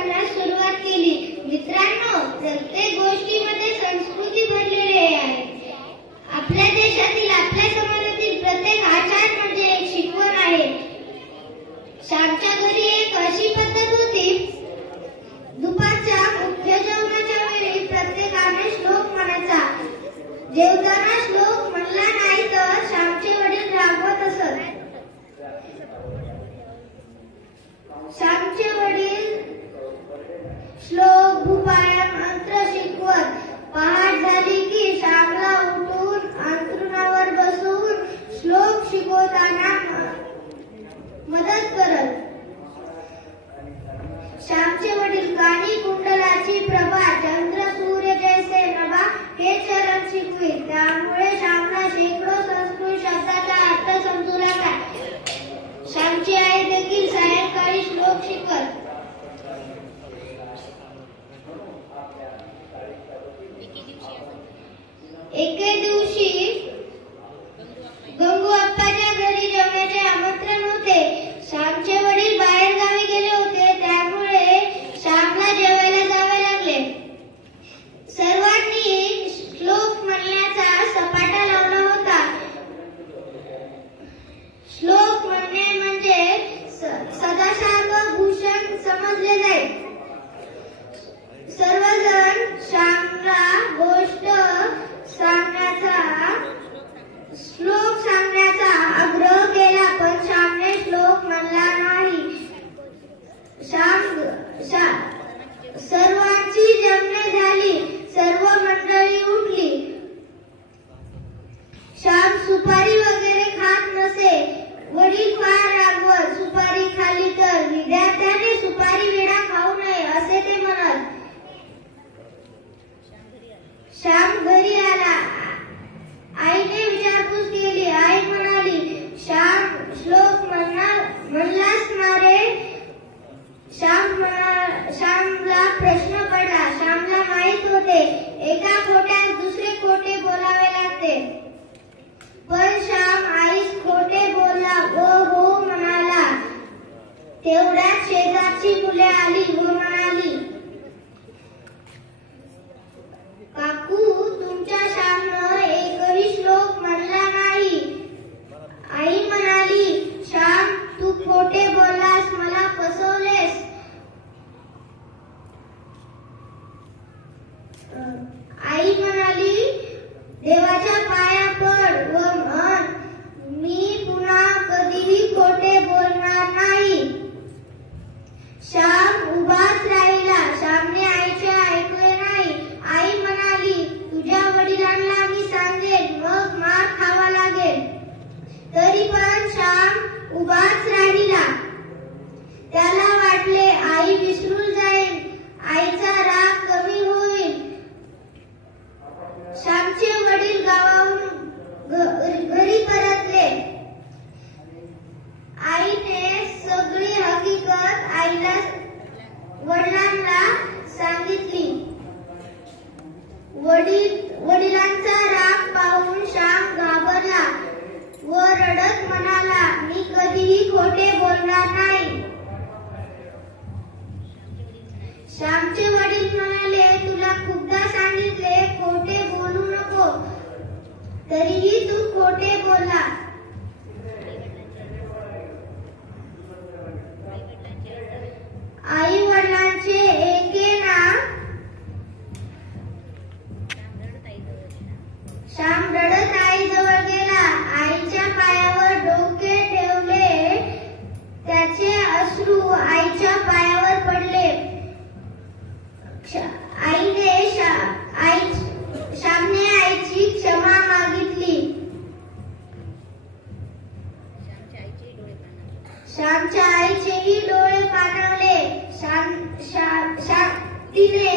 सांगण्यास सुरुवात केली. मित्रांनो, प्रत्येक गोष्टीमध्ये संस्कृती भरलेली आहे. आपल्या देशातील, आपल्या समाजातील प्रत्येक आचार म्हणजे एक शिकवण आहे. श्यामच्या घरी एक अशी पद्धत होती. दुपारच्या मुख्य जेवणाच्या वेळी प्रत्येकाने श्लोक म्हणायचा. जेवताना श्लोक म्हणला नाही तर श्यामचे वडील रागवत असत. श्यामचे वडील श्लोक, भूपाळ्या, मंत्र शिकवत. पहाट झाली की श्यामला उठून अंथरुणावर बसवून श्लोक शिकवताना मदत करत. श्यामचे वडील कानी कुंडलाची प्रभा, चंद्र सूर्य जैसे नभा हे चरण शिकवीत. त्यामुळे श्यामला शेकडो संस्कृत शब्दाचा अर्थ समजू लागला. श्यामची आई देखील सायंकाळी श्लोक शिकवत. एके दिवशी गंगू अप्पाच्या घरी जेवणाचे आमंत्रण होते. श्यामचे वडील बाहेर गावी गेले होते, त्यामुळे श्यामला जेवायला जावे लागले. सर्वांनी श्लोक म्हणण्याचा सपाटा लावला होता. श्लोक म्हणणे म्हणजे सदासार्वभूषण समजले जाईल. सर्वजण श्यामला गोष्ट सांगण्याचा, श्लोक सांगण्याचा आग्रह केला, पण श्यामने श्लोक म्हणला नाही. सर्वांची जमणे झाली. सर्व मंडळी उठली. श्याम सुपारी वगैरे खात नसे. वडील फार रागवत. सुपारी खाली तर विद्यार्थ्याने सुपारी विडा खाऊ नये असे ते म्हणत. श्याम घरी आला. आईने विचारपूस केली. आई म्हणाली, श्याम श्लोक म्हणलास ना रे? श्यामला प्रश्न पडला. श्यामला माहित होते एका खोट्यात दुसरे खोटे बोलावे लागते, पण श्याम आईस खोटे बोलला व हो म्हणाला. तेवढ्यात शेजारची मुले आली व म्हणाली, काकू, तुमच्या श्यामनं एकही श्लोक म्हणला नाही. आई म्हणाली, श्याम, तू खोटे बोललास, मला फसवलेस. आई म्हणाली, देवाच्या पाया पड व म्हण, मी पुन्हा कधीही खोटे बोलणार नाही. श्याम उभाच राहिला. श्यामने आईचे ऐकले नाही. आई म्हणाली, तुझ्या वडिलांना मी सांगेन, मग मार खावा लागेल. तरी पण श्याम उभाच राहिला. त्याला वाटले आई विसरून जाईल, आईचा राग कमी होईल. श्यामचे वडील गावाहून घरी परतले. आईने सगळी हकीकत वडिलांना सांगितली. वडिलांचा राग पाहून श्याम घाबरला व रडत म्हणाला, मी कधीही खोटे बोलणार नाही. श्यामचे वडील म्हणाले, तुला खूपदा सांगितले खोटे बोलू नको, तरीही तू खोटे बोलला. आई वडिलांचे ऐकेना. श्याम रडत आईजवळ गेला. आईच्या पायावर डोके ठेवले. त्याचे अश्रू आईच्या पायावर पडले. श्यामने आईची क्षमा मागितली. श्यामच्या आईचेही डोळे पाणावले. तिने